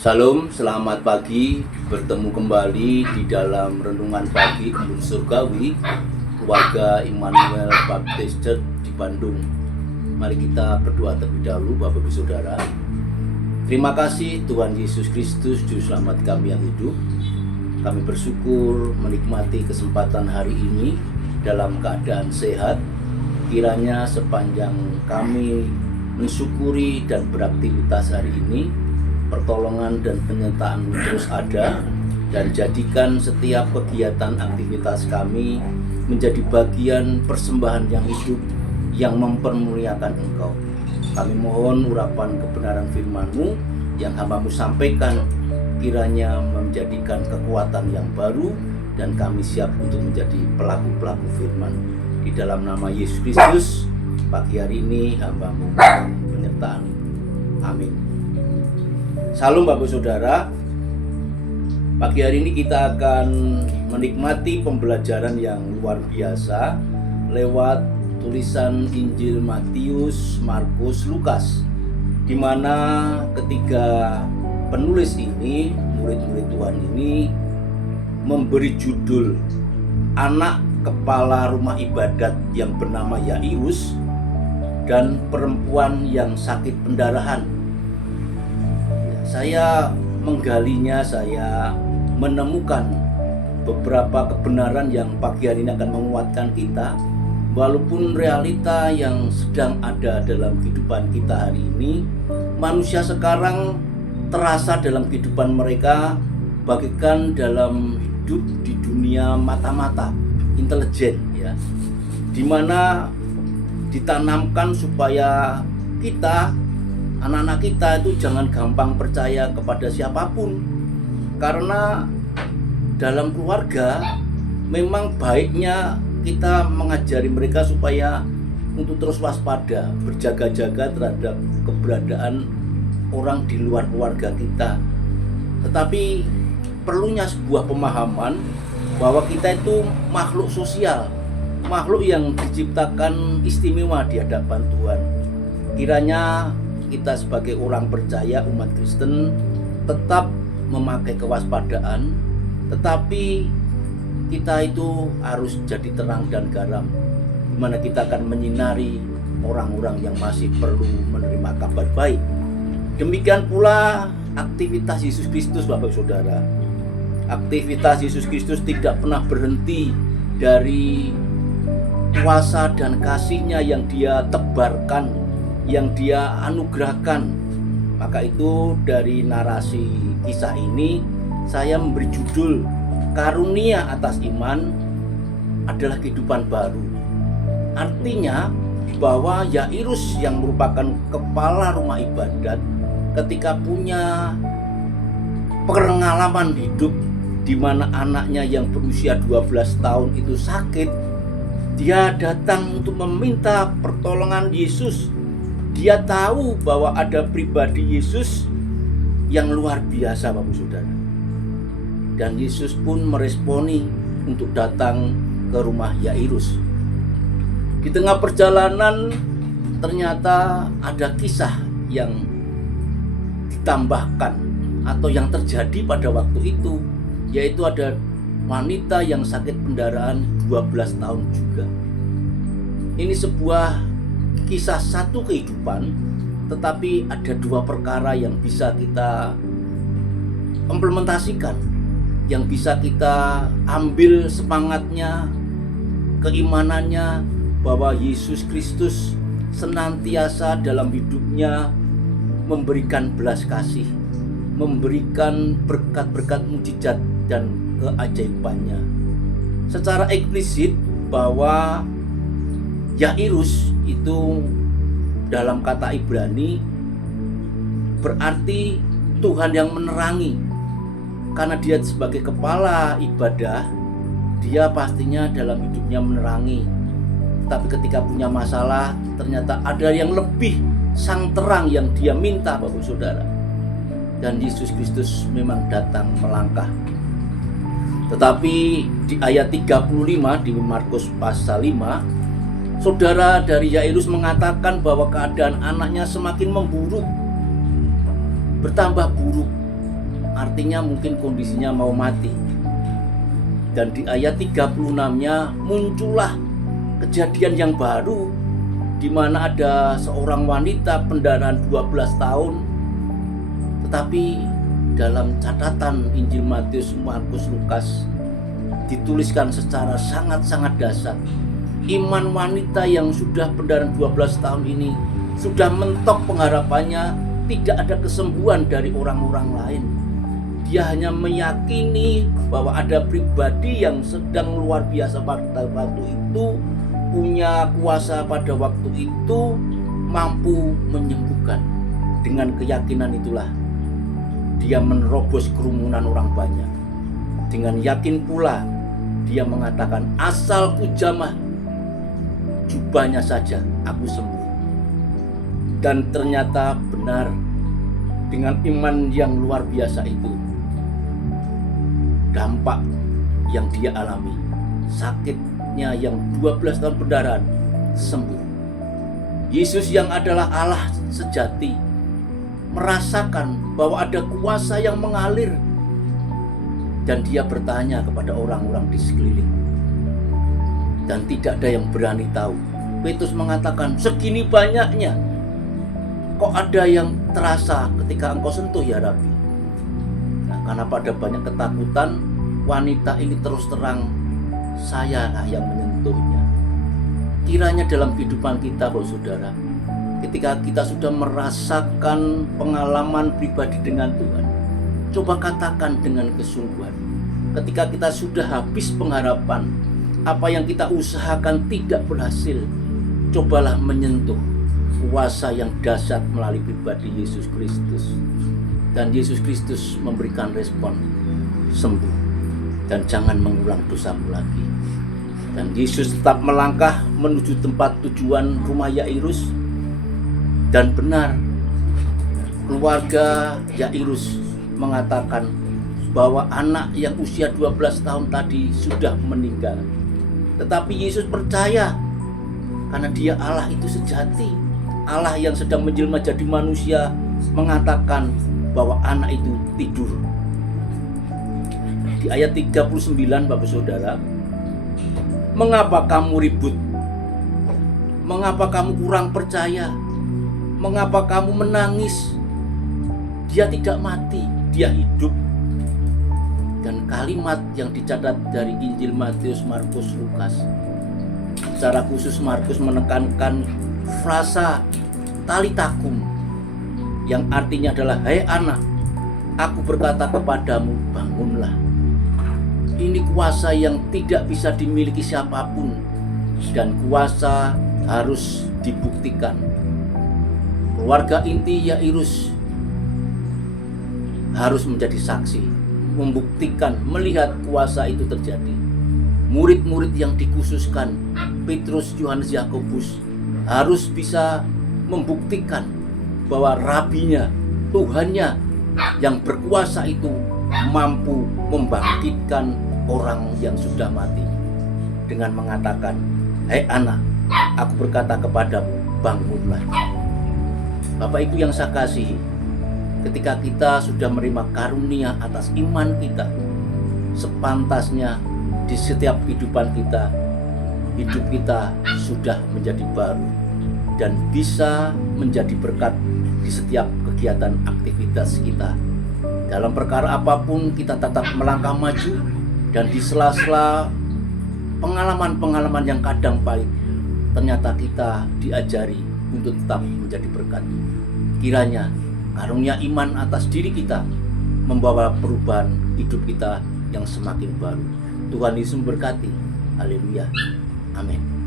Salam, selamat pagi. Bertemu kembali di dalam renungan pagi Embun Surgawi keluarga Immanuel Baptist Church di Bandung. Mari kita berdoa terlebih dahulu, Bapak Ibu Saudara. Terima kasih Tuhan Yesus Kristus, Juru Selamat kami yang hidup. Kami bersyukur menikmati kesempatan hari ini dalam keadaan sehat. Kiranya sepanjang kami mensyukuri dan beraktivitas hari ini, pertolongan dan penyertaan terus ada, dan jadikan setiap kegiatan aktivitas kami menjadi bagian persembahan yang hidup yang mempermuliakan Engkau. Kami mohon urapan kebenaran firman-Mu yang hamba-Mu sampaikan kiranya menjadikan kekuatan yang baru, dan kami siap untuk menjadi pelaku-pelaku firman. Di dalam nama Yesus Kristus, pagi hari ini hamba-Mu mohon penyertaan. Amin. Salam Bapak Saudara. Pagi hari ini kita akan menikmati pembelajaran yang luar biasa lewat tulisan Injil Matius, Markus, Lukas, di mana ketiga penulis ini, murid-murid Tuhan ini, memberi judul anak kepala rumah ibadat yang bernama Yairus dan perempuan yang sakit pendarahan. Saya menggalinya, saya menemukan beberapa kebenaran yang pagi hari ini akan menguatkan kita. Walaupun realita yang sedang ada dalam kehidupan kita hari ini, manusia sekarang terasa dalam kehidupan mereka bagaikan dalam hidup di dunia mata-mata, intelijen, ya, dimana ditanamkan supaya kita, anak-anak kita itu jangan gampang percaya kepada siapapun. Karena dalam keluarga memang baiknya kita mengajari mereka supaya untuk terus waspada, berjaga-jaga terhadap keberadaan orang di luar keluarga kita. Tetapi perlunya sebuah pemahaman bahwa kita itu makhluk sosial, makhluk yang diciptakan istimewa di hadapan Tuhan. Kiranya kita sebagai orang percaya, umat Kristen, tetap memakai kewaspadaan, tetapi kita itu harus jadi terang dan garam, di mana kita akan menyinari orang-orang yang masih perlu menerima kabar baik. Demikian pula aktivitas Yesus Kristus, Bapak Saudara. Aktivitas Yesus Kristus tidak pernah berhenti dari kuasa dan kasih-Nya yang Dia tebarkan, yang Dia anugerahkan. Maka itu dari narasi kisah ini saya memberi judul karunia atas iman adalah kehidupan baru. Artinya bahwa Yairus yang merupakan kepala rumah ibadat, ketika punya pengalaman hidup di mana anaknya yang berusia 12 tahun itu sakit, dia datang untuk meminta pertolongan Yesus. Dia tahu bahwa ada pribadi Yesus yang luar biasa, Bapak Saudara. Dan Yesus pun meresponi untuk datang ke rumah Yairus. Di tengah perjalanan ternyata ada kisah yang ditambahkan atau yang terjadi pada waktu itu, yaitu ada wanita yang sakit pendarahan 12 tahun juga. Ini sebuah kisah satu kehidupan, tetapi ada dua perkara yang bisa kita implementasikan, yang bisa kita ambil semangatnya, keimanannya, bahwa Yesus Kristus senantiasa dalam hidupnya memberikan belas kasih, memberikan berkat-berkat mujizat dan keajaibannya. Secara eksplisit bahwa Yairus itu dalam kata Ibrani berarti Tuhan yang menerangi. Karena dia sebagai kepala ibadah, dia pastinya dalam hidupnya menerangi. Tapi ketika punya masalah, ternyata ada yang lebih, sang terang yang dia minta, Bapak Saudara. Dan Yesus Kristus memang datang melangkah. Tetapi di ayat 35 di Markus pasal 5, saudara dari Yairus mengatakan bahwa keadaan anaknya semakin memburuk, bertambah buruk. artinya mungkin kondisinya mau mati. Dan di ayat 36-nya muncullah kejadian yang baru, di mana ada seorang wanita pendarahan 12 tahun. Tetapi dalam catatan Injil Matius, Markus, Lukas dituliskan secara sangat-sangat dasar. Iman wanita yang sudah pendarahan 12 tahun ini sudah mentok pengharapannya, tidak ada kesembuhan dari orang-orang lain. Dia hanya meyakini bahwa ada pribadi yang sedang luar biasa pada waktu itu, punya kuasa pada waktu itu, mampu menyembuhkan. Dengan keyakinan itulah dia menerobos kerumunan orang banyak. Dengan yakin pula dia mengatakan, asal ku jamah jubahnya saja aku sembuh. Dan ternyata benar, dengan iman yang luar biasa itu, dampak yang dia alami, sakitnya yang 12 tahun pendarahan, sembuh. Yesus yang adalah Allah sejati merasakan bahwa ada kuasa yang mengalir, dan dia bertanya kepada orang-orang di sekeliling, dan tidak ada yang berani tahu. Petrus mengatakan, segini banyaknya, kok ada yang terasa ketika engkau sentuh ya Rabi? Karena pada banyak ketakutan, wanita ini terus terang, saya yang menyentuhnya. Kiranya dalam kehidupan kita, saudara, ketika kita sudah merasakan pengalaman pribadi dengan Tuhan, coba katakan dengan kesungguhan. Ketika kita sudah habis pengharapan, apa yang kita usahakan tidak berhasil, cobalah menyentuh kuasa yang dahsyat melalui pribadi Yesus Kristus. Dan Yesus Kristus memberikan respon, sembuh, dan jangan mengulang dosamu lagi. Dan Yesus tetap melangkah menuju tempat tujuan rumah Yairus. Dan benar, keluarga Yairus mengatakan bahwa anak yang usia 12 tahun tadi sudah meninggal. Tetapi Yesus percaya, karena dia Allah itu sejati, Allah yang sedang menjelma jadi manusia, mengatakan bahwa anak itu tidur. Di ayat 39, Bapak Saudara, mengapa kamu ribut? Mengapa kamu kurang percaya? Mengapa kamu menangis? Dia tidak mati, dia hidup. Dan kalimat yang dicatat dari Injil Matius, Markus, Lukas, secara khusus Markus menekankan frasa talitakum, yang artinya adalah, hai anak, aku berkata kepadamu, bangunlah. Ini kuasa yang tidak bisa dimiliki siapapun, dan kuasa harus dibuktikan. Keluarga inti Yairus harus menjadi saksi, membuktikan, melihat kuasa itu terjadi. Murid-murid yang dikhususkan, Petrus, Yohanes, Yakobus, harus bisa membuktikan bahwa rabinya, Tuhannya yang berkuasa itu mampu membangkitkan orang yang sudah mati, dengan mengatakan, hai anak, aku berkata kepadamu, bangunlah. Bapak Ibu yang saya kasihi, ketika kita sudah menerima karunia atas iman kita, sepantasnya di setiap kehidupan kita, hidup kita sudah menjadi baru dan bisa menjadi berkat di setiap kegiatan aktivitas kita. Dalam perkara apapun kita tetap melangkah maju, dan di sela-sela pengalaman-pengalaman yang kadang pahit, ternyata kita diajari untuk tetap menjadi berkat. Kiranya karunia iman atas diri kita membawa perubahan hidup kita yang semakin baru. Tuhan Yesus memberkati. Haleluya. Amin.